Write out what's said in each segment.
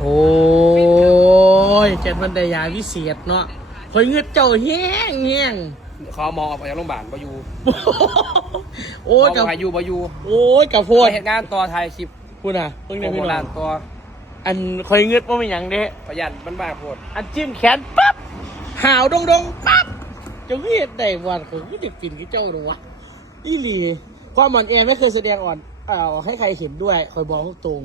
โอ้ยเจ็ดวันได้ยาวิเศษเนาะคอยเงือดเจ้าแห้งแห้งเขาเอาหมอออกจากโรงพยาบาลบอยูโอ้ยกักับบอายุบอยูโอ้ยกับโพโอ้ดยเหตุงานต่อไทยคลิปพูดน่ะเพิ่งโปได้รโมพี่ทน้อร้างนตัว อันคอยเงือดว่าเป็นหยังเด้ประหยัดมันบ้าโพดอันจิ้มแขนปั๊บหาวดงดงปั๊บเจ้าเฮ็ดได้วันเขาก็จะปินกับเจ้าหรอวะนี่หลีความอ่อนแอไม่เคยแสดงอ่อนเอ่อให้ใครเห็นด้วยคอยบอกตรง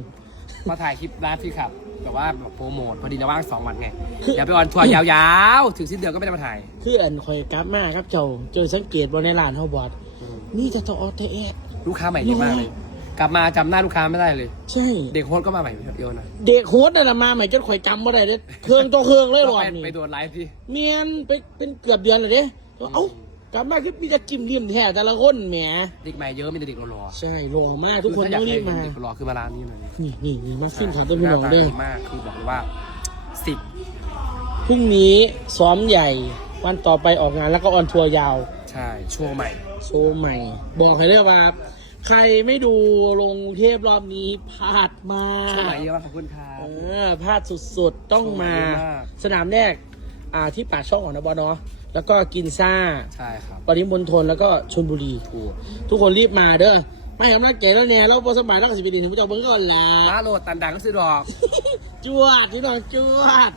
มาถ่ายคลิปร้านพี่ขับแบบว่าแบบโปรโมทพอดีเราว่างสองวันไงเดี๋ยวไปออนทัวร์ยาวๆ ถึงสิ้นเดือนก็ไม่ได้มาถ่าย คืออันคอยกราฟมาครับเจ้าเจอสังเกตบนในร้านเขาบอดนี่จะต่ออเตอแอดลูกค้าใหม่เยอะมากเลย กลับมาจำหน้าลูกค้าไม่ได้เลย ใช่ เด็กโค้ดก็มาใหม่เยอะนะเด็กโฮสต์น่ะนะมาใหม่จนข่อยจำบ่ได้เด้เครื่องตัวเครื่องเลยหรอไปนี่ไปโดนไลฟ์ที่เมียนไปเป็นเกือบเดือนเลยเด้เอ้า กลับมาคือมีจะกิมเลี่ยมแท้แต่ละคนแหมเด็กใหม่เยอะมีแต่เด็กรอใช่โลมากๆทุกคนถ้าต้องรีบยมา เห็นเด็กรอคือมาร้านนี้เลยนี่นี่นี่มาฟินถามตัวพี่น้องหาตาเด้อดีมากคือบอกเลยว่าสิบพรุ่งนี้ซ้อมใหญ่ วันต่อไปออกงานแล้วก็ออนทัวร์ยาว ใช่โชว์ใหม่ โชว์ใหม่ บอกให้เลยว่า ใครไม่ดูลงเทพรอบนี้พลาดมาโชว์ใหม่กเยอะมากขอบคุณครับ เออพลาดสุดๆ ต้องมา โชว์เยอะมาก สนามแรก อ่าที่ปากช่องของนบเนาะ แล้วก็กินซ่า ใช่ครับ ปริมณฑลแล้วก็ชลบุรีถูกทุกคนรีบมาเด้อไม่ทำหน้าเก๋แล้วเนี่ยเราพอสมัยเราก็สิบปีถึงพระเจ้าเบิ้งก่อนแหละร้านโหลดตันดังก็ซื้อดอก จวดพี่น้องจวด